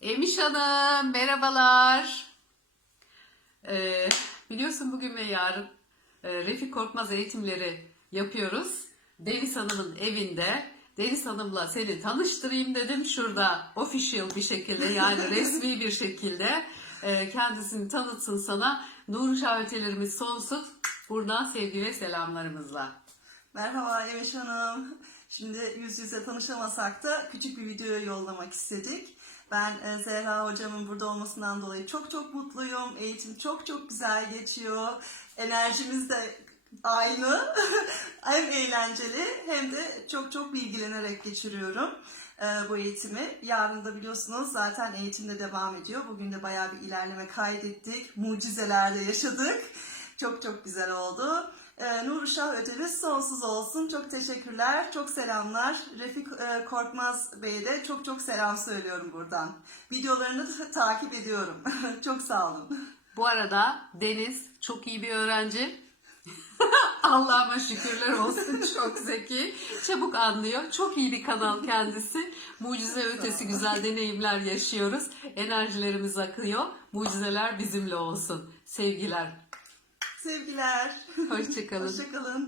Emiş Hanım merhabalar. Ee, biliyorsun bugün ve yarın e, Refik Korkmaz eğitimleri yapıyoruz. Deniz Hanım'ın evinde. Deniz Hanım'la seni tanıştırayım dedim. Şurada official bir şekilde yani resmi bir şekilde e, kendisini tanıtsın sana. Nuru şahetelerimiz sonsuz. Buradan sevgi ve selamlarımızla. Merhaba Emiş Hanım. Şimdi yüz yüze tanışamasak da küçük bir video yollamak istedik. Ben e, Zehra hocamın burada olmasından dolayı çok çok mutluyum. Eğitim çok çok güzel geçiyor. Enerjimiz de aynı. hem eğlenceli hem de çok çok bilgilenerek geçiriyorum e, bu eğitimi. Yarın da biliyorsunuz zaten eğitimde devam ediyor. Bugün de bayağı bir ilerleme kaydettik. Mucizeler de yaşadık. Çok çok güzel oldu. Ee, Nur Uşah ödülünüz sonsuz olsun. Çok teşekkürler. Çok selamlar. Refik e, Korkmaz Bey'e de çok çok selam söylüyorum buradan. Videolarını da takip ediyorum. çok sağ olun. Bu arada Deniz çok iyi bir öğrenci. Allah'ıma şükürler olsun. Çok zeki. Çabuk anlıyor. Çok iyi bir kanal kendisi. Mucize ötesi güzel deneyimler yaşıyoruz. Enerjilerimiz akıyor. Mucizeler bizimle olsun. Sevgiler. Sevgiler. Hoşçakalın. Hoşçakalın.